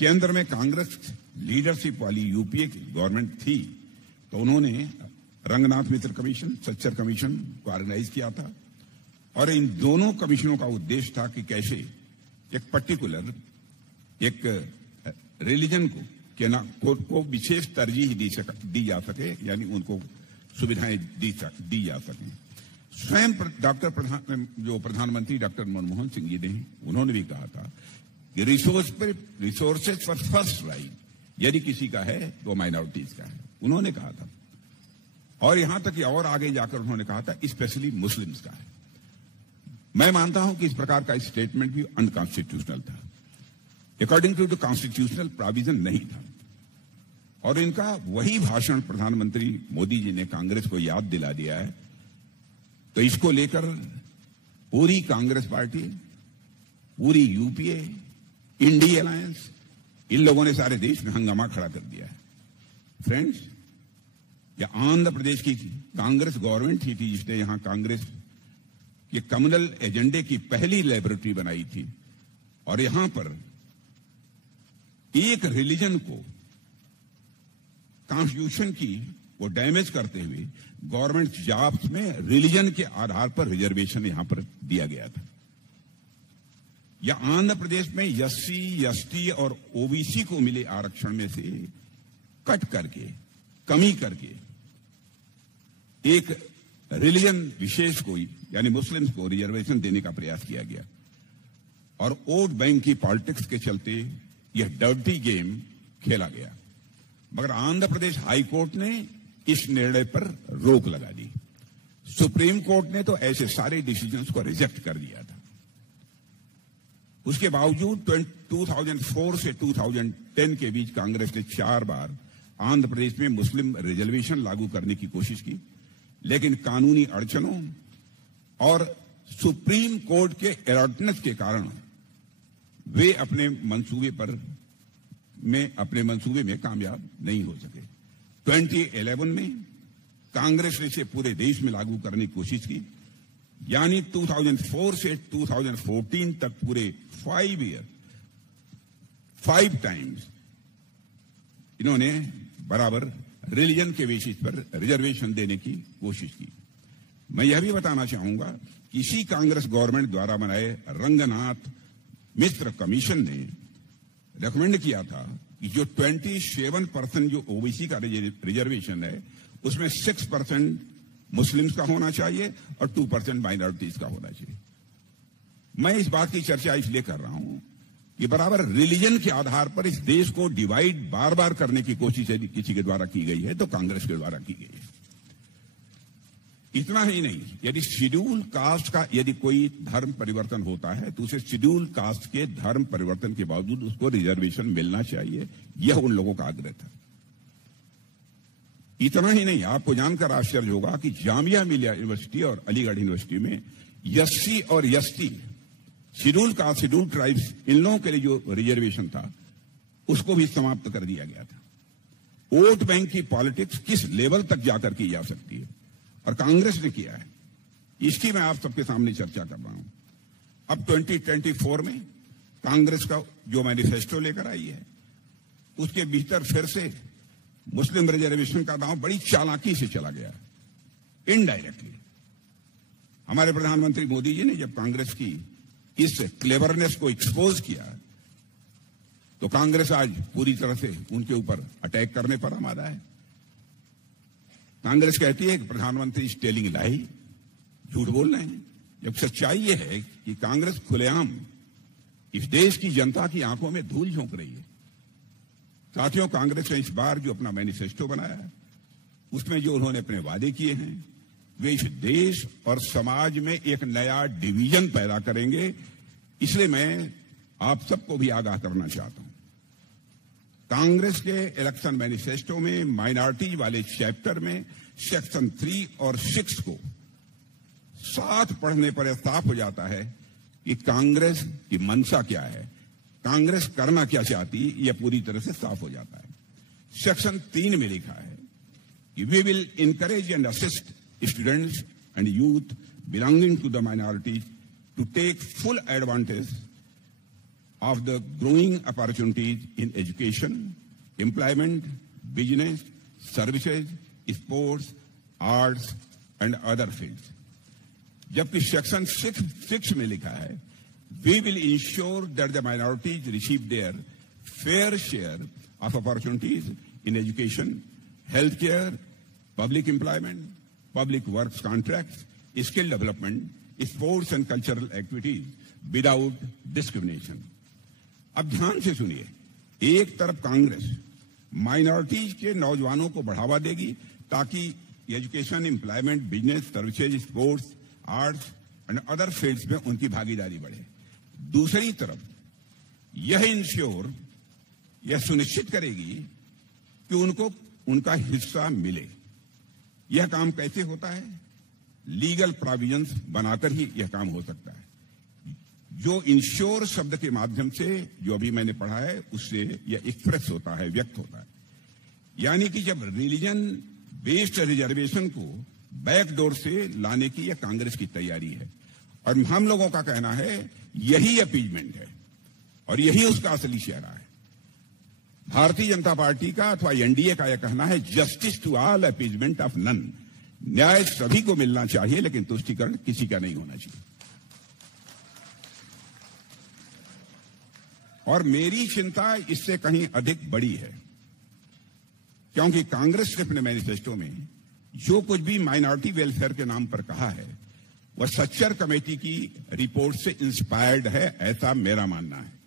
केंद्र में कांग्रेस लीडरशिप वाली यूपीए की गवर्नमेंट थी तो उन्होंने रंगनाथ मिश्र कमीशन, सच्चर कमीशन को ऑर्गेनाइज किया था और इन दोनों कमीशनों का उद्देश्य था कि कैसे एक पर्टिकुलर एक रिलीजन को विशेष तरजीह दी जा सके, यानी उनको सुविधाएं दी जा सके। स्वयं प्रधानमंत्री डॉक्टर मनमोहन सिंह जी ने उन्होंने भी कहा था कि रिसोर्सेज पर फर्स्ट राइट यदि किसी का है तो माइनॉरिटीज का है, उन्होंने कहा था। और यहां तक कि और आगे जाकर उन्होंने कहा था स्पेशली मुस्लिम्स का है। मैं मानता हूं कि इस प्रकार का स्टेटमेंट भी अनकॉन्स्टिट्यूशनल था, according to the constitutional provision नहीं था। और इनका वही भाषण प्रधानमंत्री मोदी जी ने कांग्रेस को याद दिला दिया है, तो इसको लेकर पूरी कांग्रेस पार्टी, पूरी यूपीए, इंडिया अलायंस, इन लोगों ने सारे देश में हंगामा खड़ा कर दिया है। फ्रेंड्स, ये आंध्र प्रदेश की कांग्रेस गवर्नमेंट ही थी जिसने यहां कांग्रेस के कम्युनल एजेंडे की पहली लेबोरेटरी बनाई थी और यहां पर एक रिलीजन को कॉन्स्टिट्यूशन की वो डैमेज करते हुए गवर्नमेंट जॉब्स में रिलीजन के आधार पर रिजर्वेशन यहां पर दिया गया था। या आंध्र प्रदेश में एससी, एसटी और ओबीसी को मिले आरक्षण में से कट करके, कमी करके एक रिलीजन विशेष को यानी मुस्लिम्स को रिजर्वेशन देने का प्रयास किया गया और वोट बैंक की पॉलिटिक्स के चलते यह डर्टी गेम खेला गया। मगर आंध्र प्रदेश हाई कोर्ट ने इस निर्णय पर रोक लगा दी। सुप्रीम कोर्ट ने तो ऐसे सारे डिसीजंस को रिजेक्ट कर दिया था। उसके बावजूद 2004 से 2010 के बीच कांग्रेस ने 4 बार आंध्र प्रदेश में मुस्लिम रिजर्वेशन लागू करने की कोशिश की, लेकिन कानूनी अड़चनों और सुप्रीम कोर्ट के अलॉटनेस के कारण वे अपने मंसूबे में कामयाब नहीं हो सके। 2011 में कांग्रेस ने इसे पूरे देश में लागू करने की कोशिश की, यानी 2004 से 2014 तक पूरे 5 टाइम्स इन्होंने बराबर रिलीजन के बेसिस पर रिजर्वेशन देने की कोशिश की। मैं यह भी बताना चाहूंगा कि इसी कांग्रेस गवर्नमेंट द्वारा बनाए रंगनाथ मिश्र कमीशन ने रिकमेंड किया था कि जो 27% जो ओबीसी का रिजर्वेशन है उसमें 6% मुस्लिम्स का होना चाहिए और 2% माइनॉरिटीज का होना चाहिए। मैं इस बात की चर्चा इसलिए कर रहा हूं कि बराबर रिलीजन के आधार पर इस देश को डिवाइड बार बार करने की कोशिश यदि किसी के द्वारा की गई है तो कांग्रेस के द्वारा की गई है। इतना ही नहीं, यदि शेड्यूल कास्ट का यदि कोई धर्म परिवर्तन होता है तो उसे शेड्यूल कास्ट के धर्म परिवर्तन के बावजूद उसको रिजर्वेशन मिलना चाहिए, यह उन लोगों का आग्रह था। इतना ही नहीं, आपको जानकर आश्चर्य होगा कि जामिया मिलिया यूनिवर्सिटी और अलीगढ़ यूनिवर्सिटी में एससी और ST schedule caste, schedule tribes, इन लोगों के लिए जो रिजर्वेशन था उसको भी समाप्त कर दिया गया था। वोट बैंक की पॉलिटिक्स किस लेवल तक जाकर की जा सकती है और कांग्रेस ने किया है, इसकी मैं आप सबके सामने चर्चा कर रहा हूं। अब 2024 में कांग्रेस का जो मैनिफेस्टो लेकर आई है उसके भीतर फिर से मुस्लिम रिजर्वेशन का दांव बड़ी चालाकी से चला गया, इनडायरेक्टली। हमारे प्रधानमंत्री मोदी जी ने जब कांग्रेस की इस क्लेवरनेस को एक्सपोज किया तो कांग्रेस आज पूरी तरह से उनके ऊपर अटैक करने पर आमादा है। कांग्रेस कहती है कि प्रधानमंत्री इज टेलिंग लाई, झूठ बोल रहे हैं, जब सच्चाई यह है कि कांग्रेस खुलेआम इस देश की जनता की आंखों में धूल झोंक रही है। साथियों, कांग्रेस ने इस बार जो अपना मैनिफेस्टो बनाया है उसमें जो उन्होंने अपने वादे किए हैं वे इस देश और समाज में एक नया डिवीजन पैदा करेंगे। इसलिए मैं आप सबको भी आगाह करना चाहता हूं, कांग्रेस के इलेक्शन मैनिफेस्टो में माइनॉरिटी वाले चैप्टर में सेक्शन 3 और 6 को साथ पढ़ने पर साफ हो जाता है कि कांग्रेस की मंशा क्या है, कांग्रेस करना क्या चाहती, यह पूरी तरह से साफ हो जाता है। सेक्शन 3 में लिखा है कि we will encourage and assist students and youth belonging to the minority to take full advantage of the growing opportunities in education, employment, business, services, sports, arts and other fields. जबकि section 6 में लिखा है, we will ensure that the minorities receive their fair share of opportunities in education, healthcare, public employment, public works contracts, skill development, sports and cultural activities without discrimination. अब ध्यान से सुनिए, एक तरफ कांग्रेस माइनॉरिटीज के नौजवानों को बढ़ावा देगी ताकि education, employment, business, services, sports, arts and other fields में उनकी भागीदारी बढ़े। दूसरी तरफ यह सुनिश्चित करेगी कि उनको उनका हिस्सा मिले। यह काम कैसे होता है? लीगल प्रोविजंस बनाकर ही यह काम हो सकता है। जो इंश्योर शब्द के माध्यम से, जो अभी मैंने पढ़ा है, उससे यह एक्सप्रेस होता है, व्यक्त होता है। यानी कि जब रिलीजन बेस्ड रिजर्वेशन को बैकडोर से लाने की यह कांग्रेस की तैयारी है, और हम लोगों का कहना है यही अपीजमेंट है और यही उसका असली चेहरा है। भारतीय जनता पार्टी का अथवा एनडीए का यह कहना है, justice to all, appeasement of none. न्याय सभी को मिलना चाहिए, लेकिन तुष्टीकरण किसी का नहीं होना चाहिए। और मेरी चिंता इससे कहीं अधिक बड़ी है, क्योंकि कांग्रेस ने अपने मैनिफेस्टो में जो कुछ भी माइनॉरिटी वेलफेयर के नाम पर कहा है, वह सच्चर कमेटी की रिपोर्ट से इंस्पायर्ड है, ऐसा मेरा मानना है।